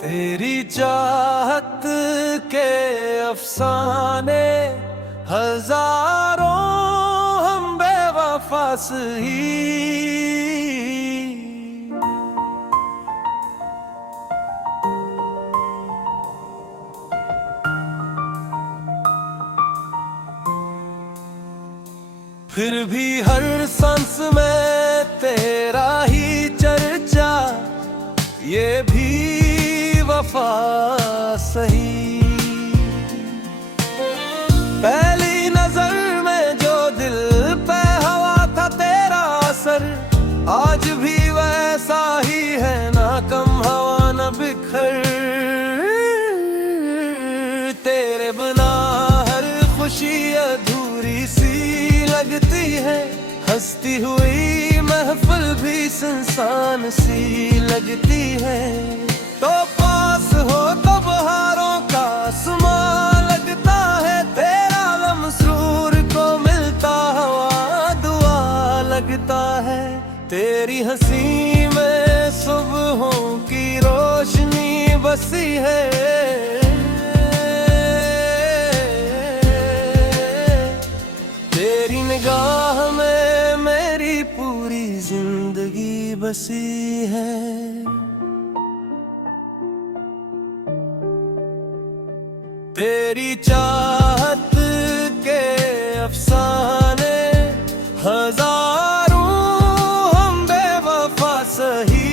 तेरी चाहत के अफसाने हजारों, हम बेवफा सही। फिर भी हर सांस में तेरा ही चर्चा, ये भी वफा सही। पहली नजर में जो दिल पे हवा था तेरा असर, आज भी वैसा ही है, ना कम हवा न बिखर। तेरे बिना हर खुशी अधूरी सी लगती है, हंसती हुई महफिल भी सुनसान सी लगती है। तो पास हो तो बहारों का आसमां लगता है, तेरा लमसूर को मिलता हवा दुआ लगता है। तेरी हंसी में सुबहों की रोशनी बसी है, तेरी निगाह में मेरी पूरी जिंदगी बसी है। तेरी चाहत के अफसाने हजारों, हम बेवफा सही।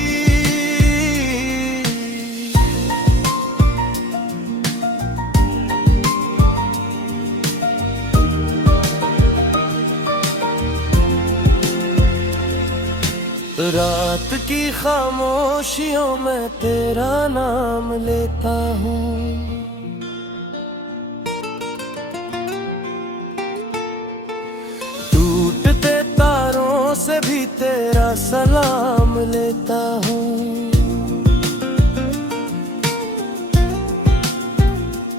रात की खामोशियों में तेरा नाम लेता हूँ, टूटते तारों से भी तेरा सलाम लेता हूँ।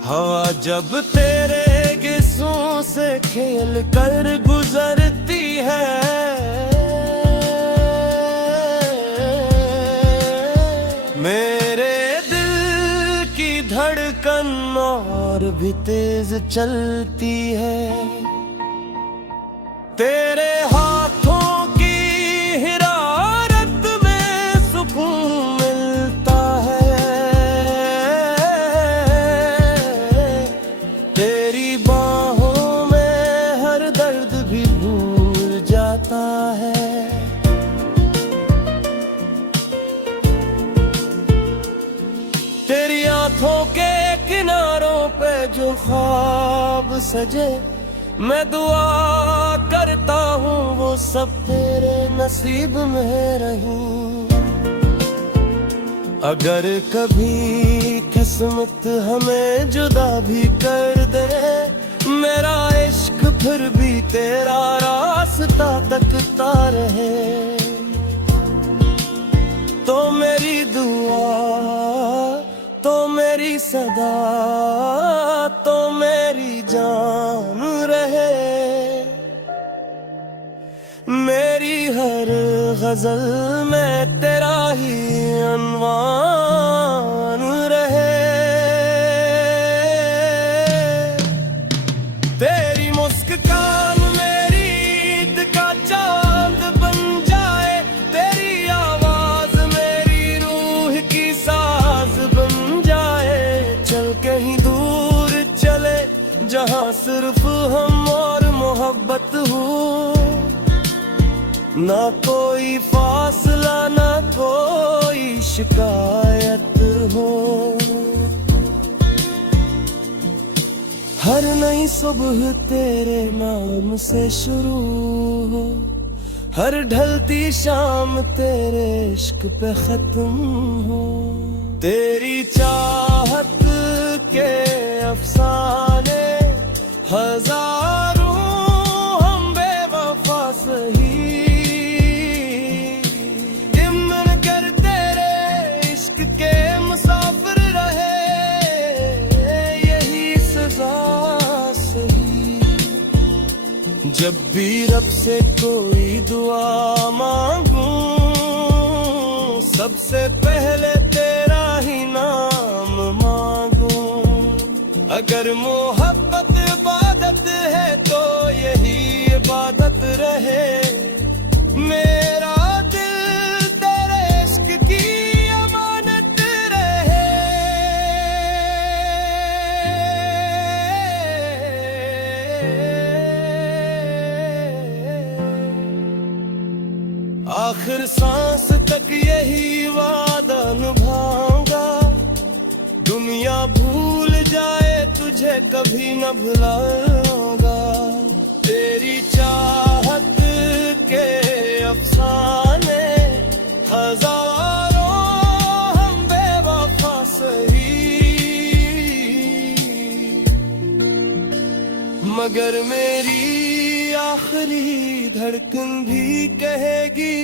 हवा जब तेरे किस्सों से खेल कर गुजरती है, मेरे दिल की धड़कन और भी तेज चलती है। तेरे हाथों की हिरारत में सुकून मिलता है, तेरी बाहों में हर दर्द भी भूल जाता है। तेरी आंखों के किनारों पे जो ख्वाब सजे, मैं दुआ करता हूँ वो सब तेरे नसीब में रही। अगर कभी किस्मत हमें जुदा भी कर दे, मेरा इश्क फिर भी तेरा रास्ता तकता रहे। तो मेरी दुआ, तो मेरी सदा, तो मेरी जान रहे, मेरी हर गजल में तेरा ही अनवान रहे। तेरी मुस्कान मेरी ईद का चांद बन जाए, तेरी आवाज मेरी रूह की साज बन जाए। चल कहीं दूर चले जहाँ सिर्फ हम और मोहब्बत हो, ना कोई फासला ना कोई शिकायत हो। हर नई सुबह तेरे नाम से शुरू हो, हर ढलती शाम तेरे इश्क पे खत्म हो। तेरी चाहत के अफसाने हजारों, हम बेवफा सही। जब भी रब से कोई दुआ मांगूं, सबसे पहले तेरा ही नाम अगर मोहब्बत इबादत है तो यही इबादत रहे। मेरा दिल तेरे इश्क की अमानत रहे। आखिर सांस तक यही वादा निभाऊंगा। दुनिया भूल जाए तुझे कभी न भुलाऊंगा। तेरी चाहत के अफसाने हजारों, हम बेवफा सही, मगर मेरी आखिरी धड़कन भी कहेगी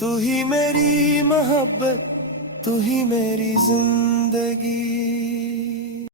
तू ही मेरी मोहब्बत, तू ही मेरी जिंदगी।